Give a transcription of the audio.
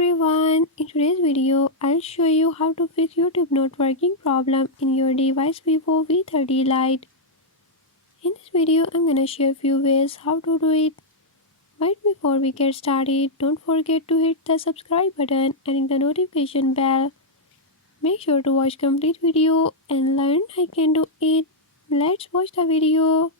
everyone, in today's video I'll show you how to fix YouTube not working problem in your device Vivo V30 Lite. In this video I'm gonna share few ways how to do it. But before we get started, don't forget to hit the subscribe button and the notification bell. Make sure to watch complete video and learn I can do it. Let's watch the video.